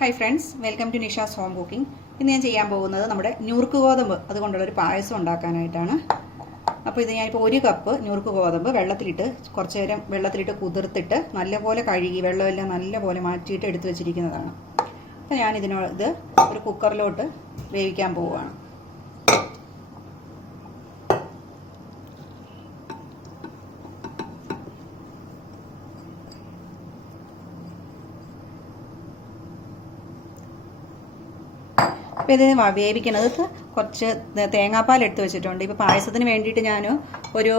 Hi friends, welcome to Nisha's home cooking. ഇന്ന് ഞാൻ ചെയ്യാൻ പോകുന്നത് നമ്മുടെ ഞുറുക്ക് ഗോതമ്പ് അതുകൊണ്ടുള്ളൊരു പായസം ഉണ്ടാക്കാനായിട്ടാണ്. അപ്പോൾ ഇത് ഞാനിപ്പോൾ 1 കപ്പ് ഞുറുക്ക് ഗോതമ്പ് വെള്ളത്തിലിട്ട് കുറച്ച് നേരം വെള്ളത്തിലിട്ട് കുതിർത്തിട്ട് നല്ലപോലെ കഴുകി വെള്ളമെല്ലാം നല്ലപോലെ മാറ്റിയിട്ട് എടുത്ത് വെച്ചിരിക്കുന്നതാണ്. അപ്പോൾ ഞാനിത് ഒരു കുക്കറിലോട്ട് വേവിക്കാൻ പോവുകയാണ്. അപ്പോൾ ഇത് വേവിക്കണത് കുറച്ച് തേങ്ങാപ്പാൽ എടുത്ത് വെച്ചിട്ടുണ്ട്. ഇപ്പോൾ പായസത്തിന് വേണ്ടിയിട്ട് ഞാൻ ഒരു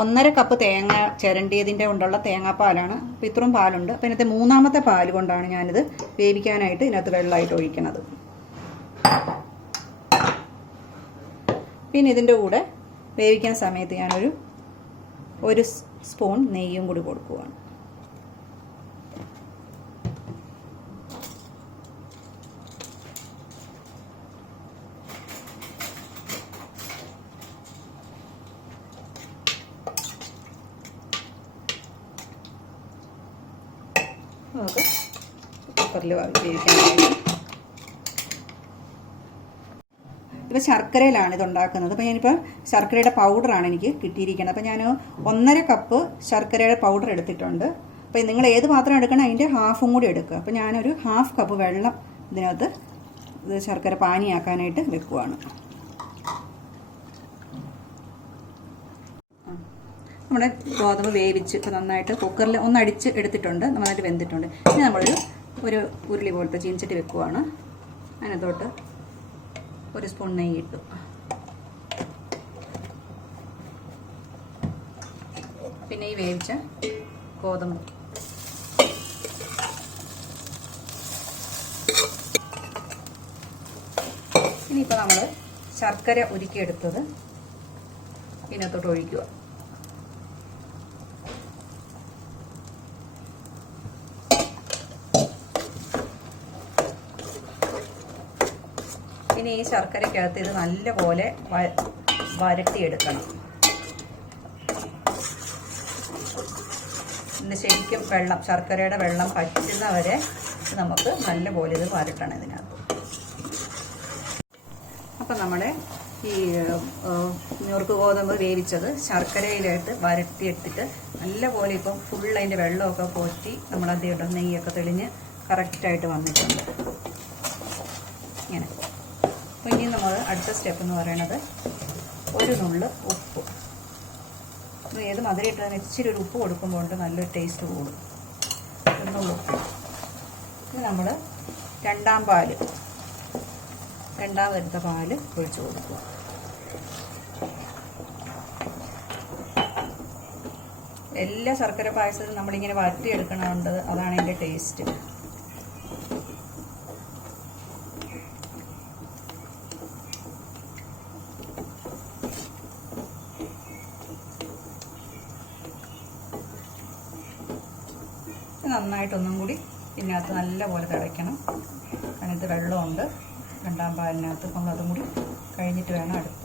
1.5 കപ്പ് തേങ്ങ ചിരണ്ടിയതിൻ്റെ കൊണ്ടുള്ള തേങ്ങാപ്പാലാണ്. അപ്പോൾ ഇത്രയും പാലുണ്ട്. അപ്പോൾ ഇതിനകത്ത് 3ാമത്തെ പാൽ കൊണ്ടാണ് ഞാനിത് വേവിക്കാനായിട്ട് ഇതിനകത്ത് വെള്ളമായിട്ട് ഒഴിക്കുന്നത്. പിന്നെ ഇതിൻ്റെ കൂടെ വേവിക്കുന്ന സമയത്ത് ഞാനൊരു 1 സ്പൂൺ നെയ്യും കൂടി കൊടുക്കുകയാണ്. നമുക്ക് കുക്കറിൽ വേവിക്കാനായിട്ട്. ഇപ്പോൾ ശർക്കരയിലാണ് ഇത് ഉണ്ടാക്കുന്നത്. അപ്പോൾ ഞാനിപ്പോൾ ശർക്കരയുടെ പൗഡറാണ് എനിക്ക് കിട്ടിയിരിക്കുന്നത്. അപ്പോൾ ഞാൻ 1.5 കപ്പ് ശർക്കരയുടെ പൗഡർ എടുത്തിട്ടുണ്ട്. അപ്പോൾ നിങ്ങൾ ഏത് പാത്രം എടുക്കണം അതിൻ്റെ ഹാഫും കൂടി എടുക്കുക. അപ്പോൾ ഞാനൊരു 1/2 കപ്പ് വെള്ളം ഇതിനകത്ത് ഇത് ശർക്കര പാനിയാക്കാനായിട്ട് വെക്കുവാണ്. നമ്മുടെ ഗോതമ്പ് വേവിച്ച് ഇപ്പോൾ നന്നായിട്ട് കുക്കറിൽ ഒന്നടിച്ച് എടുത്തിട്ടുണ്ട്, നന്നായിട്ട് വെന്തിട്ടുണ്ട്. ഇനി നമ്മളൊരു ഉരുളി പോലത്തെ ചീനിച്ചട്ടി വെക്കുവാണ്. അതിനകത്തോട്ട് 1 സ്പൂൺ നെയ്യ് ഇട്ടു. പിന്നെ ഈ വേവിച്ച ഗോതമ്പ് ഇനിയിപ്പോൾ നമ്മൾ ശർക്കര ഉരുക്കിയെടുത്തത് ഇതിനകത്തോട്ട് ഒഴിക്കുക. ഇനി ഈ ശർക്കരയ്ക്കകത്ത് ഇത് നല്ലപോലെ വരട്ടിയെടുക്കണം. ഇത് ശരിക്കും ശർക്കരയുടെ വെള്ളം പറ്റുന്നവരെ നമുക്ക് നല്ലപോലെ ഇത് വരട്ടണം ഇതിനകത്ത്. അപ്പം നമ്മുടെ ഈ ഞുറുക്ക് ഗോതമ്പ് വേവിച്ചത് ശർക്കരയിലായിട്ട് വരട്ടിയെടുത്തിട്ട് നല്ലപോലെ ഇപ്പം ഫുൾ അതിൻ്റെ വെള്ളമൊക്കെ പോറ്റി നമ്മളതിൻ്റെ നെയ്യൊക്കെ തെളിഞ്ഞ് കറക്റ്റായിട്ട് വന്നിട്ടുണ്ട്. ഇങ്ങനെ. അപ്പോൾ ഇനി നമ്മൾ അടുത്ത സ്റ്റെപ്പ് എന്ന് പറയുന്നത് ഒരു നുള്ള് ഉപ്പ്. ഏത് മധുരം ഇട്ടതിന് ഇച്ചിരി ഒരു ഉപ്പ് കൊടുക്കുമ്പോൾ നല്ലൊരു ടേസ്റ്റ് കൂടും. ഒരു നുള്ള് ഉപ്പ്. ഇനി നമ്മൾ രണ്ടാമതെടുത്ത പാല് ഒഴിച്ച് കൊടുക്കുക. എല്ലാ ശർക്കര പായസത്തിനും നമ്മളിങ്ങനെ വരട്ടിയെടുക്കണമുണ്ട്, അതാണ് അതിൻ്റെ ടേസ്റ്റ്. നന്നായിട്ടൊന്നും കൂടി ഇതിനകത്ത് നല്ലപോലെ തിളയ്ക്കണം. അതിനകത്ത് വെള്ളമുണ്ട് 2ാം പാലിനകത്ത്. നമ്മൾ അതും കൂടി കഴിഞ്ഞിട്ട് വേണം അടുത്ത.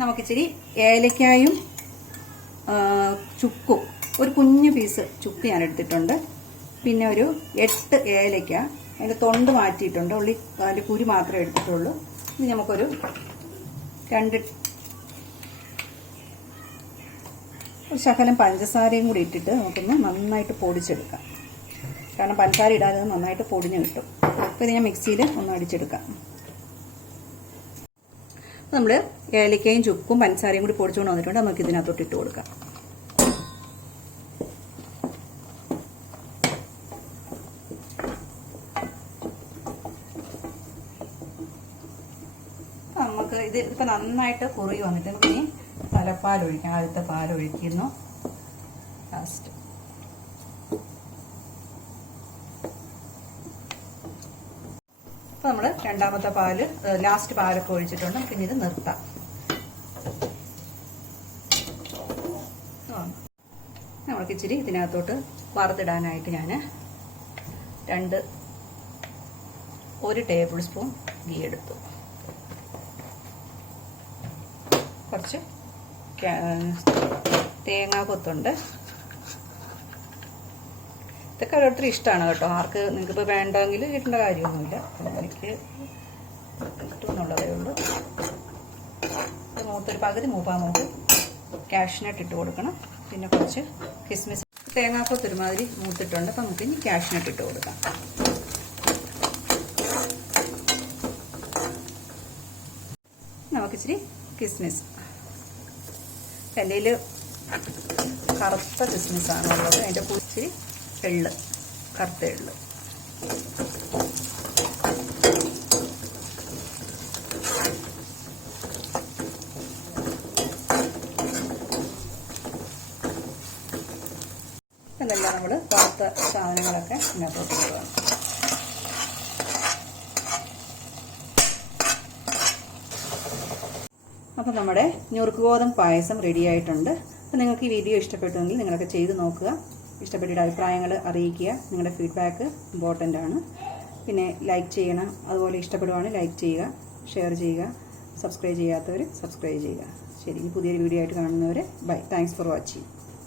നമുക്കിച്ചിരി ഏലക്കായും ചുക്കും, ഒരു കുഞ്ഞു പീസ് ചുക്ക് ഞാൻ എടുത്തിട്ടുണ്ട്. പിന്നെ ഒരു 8 ഏലക്ക, അതിൻ്റെ തൊണ്ട് മാറ്റിയിട്ടുണ്ട്. അതിൻ്റെ കുരു മാത്രമേ എടുത്തിട്ടുള്ളൂ. ഇനി നമുക്കൊരു 2 ശകലം പഞ്ചസാരയും കൂടി ഇട്ടിട്ട് നമുക്കൊന്ന് നന്നായിട്ട് പൊടിച്ചെടുക്കാം. കാരണം പഞ്ചസാര ഇടാതെ നന്നായിട്ട് പൊടിഞ്ഞ് കിട്ടും. അപ്പോൾ ഇത് ഞാൻ മിക്സിയിൽ ഒന്ന് അടിച്ചെടുക്കാം. നമ്മൾ ഏലക്കയും ചുക്കും പഞ്ചസാരയും കൂടി പൊടിച്ചുകൊണ്ട് വന്നിട്ടുണ്ട്. നമുക്ക് ഇതിനകത്തോട്ട് ഇട്ട് കൊടുക്കാം. നമുക്ക് ഇത് ഇപ്പം നന്നായിട്ട് കുറുകി വന്നിട്ട് നമുക്ക് ഇനി തലപ്പാലൊഴിക്കാം. ആദ്യത്തെ പാലൊഴിക്കുന്നു ലാസ്റ്റ്. അപ്പോൾ നമ്മൾ 2ാമത്തെ ലാസ്റ്റ് പാലൊക്കെ ഒഴിച്ചിട്ടുണ്ട്. നമുക്ക് ഇനി ഇത് നിർത്താം. നമ്മൾക്ക് ഇച്ചിരി ഇതിനകത്തോട്ട് വറുത്തിടാനായിട്ട് ഞാൻ 1 ടേബിൾ സ്പൂൺ ഗീ എടുത്തു. കുറച്ച് തേങ്ങാ കൊത്തുണ്ട്, ഇതൊക്കെ ഓരോരുത്തർ ഇഷ്ടമാണ് കേട്ടോ. ആർക്ക് നിങ്ങൾക്കിപ്പോൾ വേണ്ടെങ്കിൽ ഇടേണ്ട കാര്യമൊന്നുമില്ല. എനിക്ക് ഇട്ടുമെന്നുള്ളതേ ഉള്ളൂ. മൂത്തൊരു പകുതി മൂപ്പാൻ നമുക്ക് കാഷ്നട്ട് ഇട്ട് കൊടുക്കണം. പിന്നെ കുറച്ച് കിസ്മിസ്, തേങ്ങാക്കൊത്ത് ഒരുമാതിരി മൂത്തിട്ടുണ്ട്. അപ്പം നമുക്ക് ഇനി കാഷ്നട്ട് ഇട്ട് കൊടുക്കാം. നമുക്കിച്ചിരി കിസ്മിസ്, എൻ്റെ കയ്യിൽ കറുത്ത കിസ്മിസാണ് ഉള്ളത്. അതിൻ്റെ ഇച്ചിരി എള്ള്, കറുത്ത എള്ള്. ഇതെല്ലാം നമ്മൾ വറുത്ത സാധനങ്ങളൊക്കെ ഇതിനകത്തോട്ട് ഇടുകയാണ്. അപ്പം നമ്മുടെ ഞുറുക്ക് ഗോതമ്പ് പായസം റെഡി ആയിട്ടുണ്ട്. അപ്പം നിങ്ങൾക്ക് ഈ വീഡിയോ ഇഷ്ടപ്പെട്ടുവെങ്കിൽ നിങ്ങളൊക്കെ ചെയ്ത് നോക്കുക. ഇഷ്ടപ്പെട്ടിട്ട് അഭിപ്രായങ്ങൾ അറിയിക്കുക. നിങ്ങളുടെ ഫീഡ്ബാക്ക് ഇമ്പോർട്ടൻ്റ് ആണ്. പിന്നെ ലൈക്ക് ചെയ്യണം. അതുപോലെ ഇഷ്ടപ്പെടുവാണെങ്കിൽ ലൈക്ക് ചെയ്യുക, ഷെയർ ചെയ്യുക. സബ്സ്ക്രൈബ് ചെയ്യാത്തവർ സബ്സ്ക്രൈബ് ചെയ്യുക. ശരി, പുതിയൊരു വീഡിയോ ആയിട്ട് കാണുന്നവരെ ബൈ. Thanks for watching.